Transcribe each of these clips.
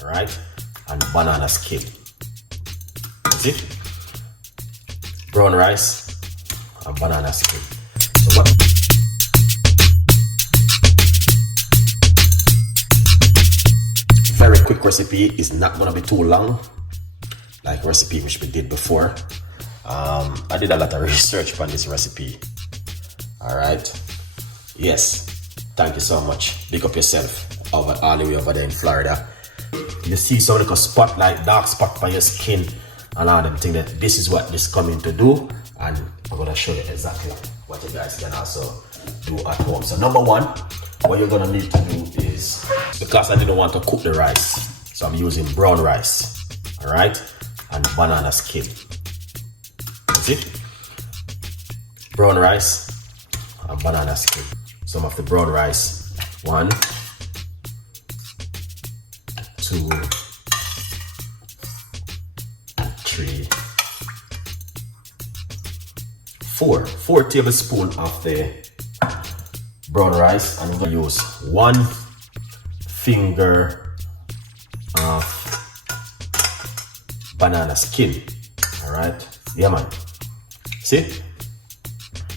all right, and banana skin. See? Brown rice and banana skin. So what? Very quick recipe, is not gonna be too long, like recipe which we did before. I did a lot of research on this recipe. All right. Yes. Thank you so much. Big up yourself all the way over there in Florida. You see some little spot, like dark spot on your skin and all them things, that this is what this coming to do, and I'm gonna show you exactly what you guys can also do at home. So number one, what you're gonna need to do is, because I didn't want to cook the rice, so I'm using brown rice, all right, and banana skin. See? Brown rice and banana skin. Some of the brown rice. 1, 2, 3, 4. 4 tablespoons of the brown rice, and we're gonna use 1 finger of banana skin. All right. Yeah, man. See?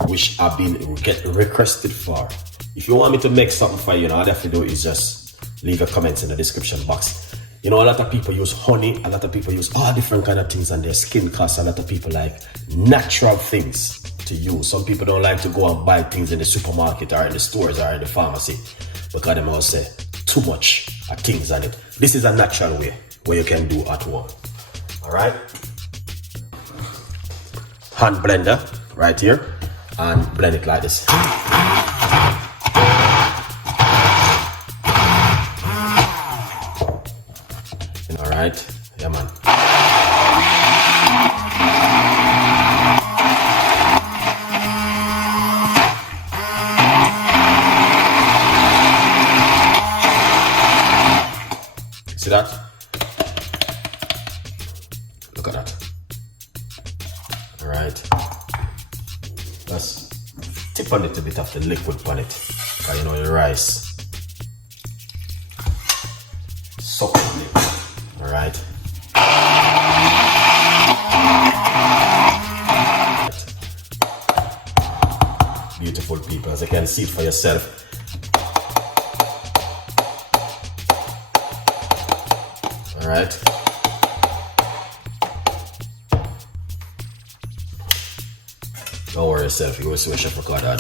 Which I've been requested for. If you want me to make something for you, all you have to do is just leave a comment in the description box. You know, a lot of people use honey, a lot of people use all different kind of things on their skin, because a lot of people like natural things to use. Some people don't like to go and buy things in the supermarket or in the stores or in the pharmacy, because they all say too much things on it. This is a natural way where you can do at home. All right. Hand blender right here, and blend it like this. All right, yeah, man. See that? Look at that. All right. Let's tip a little bit of the liquid on it, because you know the rice soak on it. All right. Beautiful people, as you can see it for yourself. All right. Don't worry yourself, you go see what Chef Ricardo.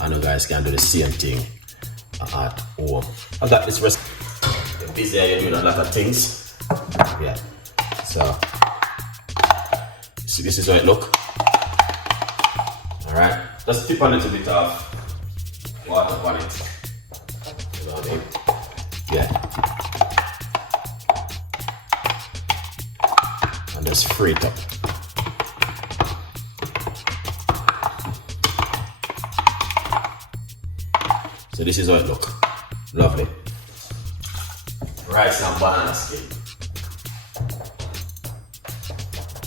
I know guys can do the same thing at home. I got this recipe. You're busy, you're doing a lot of things. Yeah. So this is how it look. Alright. Just tip a little bit of water on it. You know what I mean? Yeah. And just free it up. So this is how it look. Lovely. Rice and banana skin.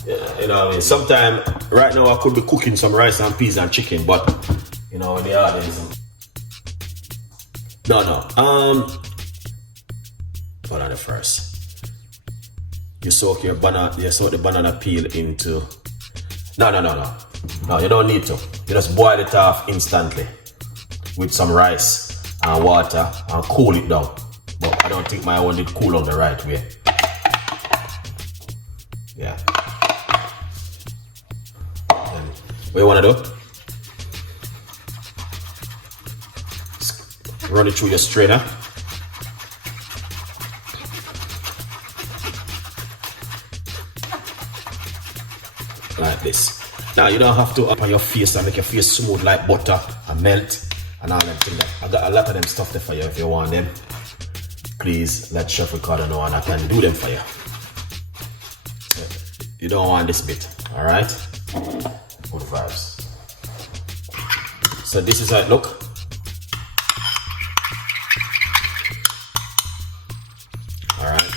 Yeah, you know what I mean? Sometime, right now I could be cooking some rice and peas and chicken, but you know, the audience. No. Banana first. You soak your banana, you soak the banana peel into. No, you don't need to. You just boil it off instantly with some rice and water and cool it down. But I don't think my one did cool on the right way. Yeah. Then what you want to do? Run it through your strainer. Like this. Now you don't have to up on your face and make your face smooth like butter and melt and all them things. I got a lot of them stuff there for you. If you want them, please let Chef Ricardo know and I can do them for you. You don't want this bit, alright? Good vibes. So this is how it look. Alright.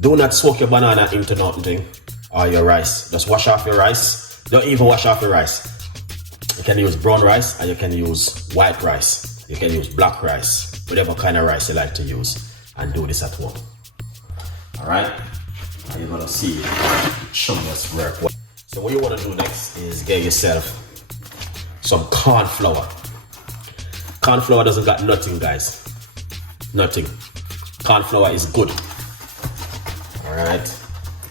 Do not soak your banana into nothing or your rice. Just wash off your rice. Don't even wash off your rice. You can use brown rice and you can use white rice. You can use black rice. whatever kind of rice you like to use, and do this at home. All right, now you're gonna see some of this work. So what you want to do next is get yourself some corn flour. Corn flour doesn't got nothing, guys. Nothing. Corn flour is good. All right.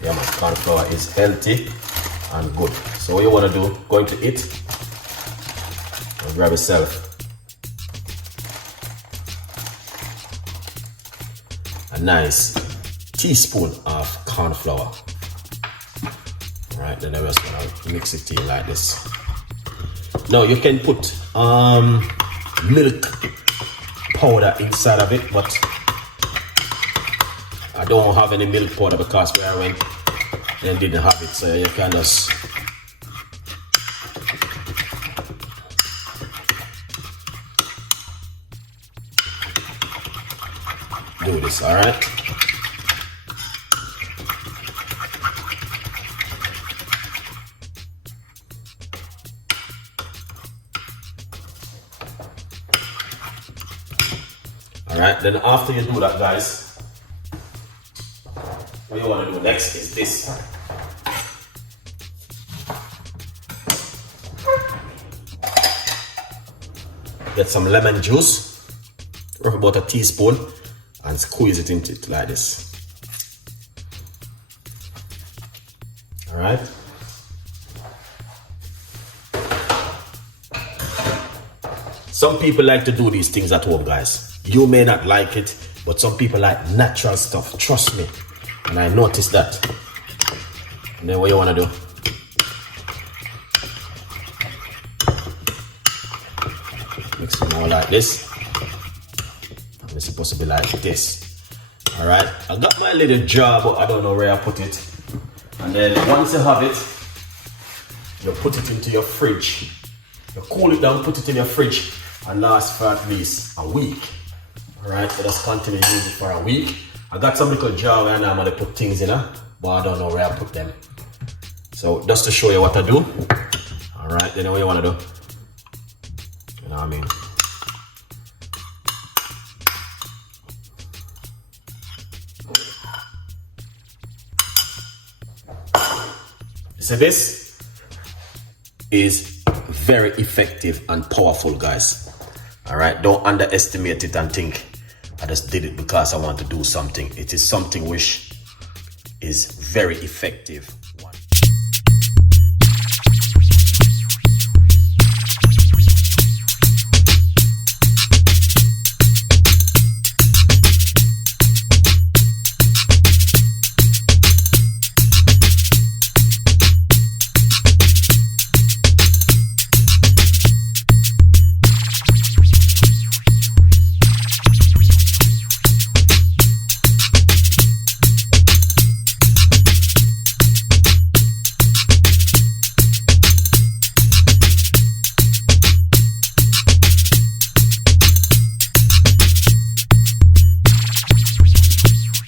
Yeah, man. Corn flour is healthy and good. So what you want to do, go into it and grab yourself a nice teaspoon of corn flour. All right, then I'm just gonna mix it in like this. Now you can put milk powder inside of it, but I don't have any milk powder because where I went they didn't have it, so you can just do this. All right, alright, then after you do that, guys, what you want to do next is this. Get some lemon juice, rough about a teaspoon, and squeeze it into it like this. Alright. Some people like to do these things at home, guys. You may not like it, but some people like natural stuff. Trust me. And I noticed that. And then what you want to do? Mix it more like this. And it's supposed to be like this. Alright. I got my little jar, but I don't know where I put it. And then once you have it, you put it into your fridge. You cool it down, put it in your fridge, and last for at least a week. Alright, so just continue using it for a week. I got some little jar where I normally put things in, but I don't know where I put them. So just to show you what I do. Alright, you know what you want to do. You know what I mean? So this is very effective and powerful, guys. All right, don't underestimate it and think I just did it because I want to do something. It is something which is very effective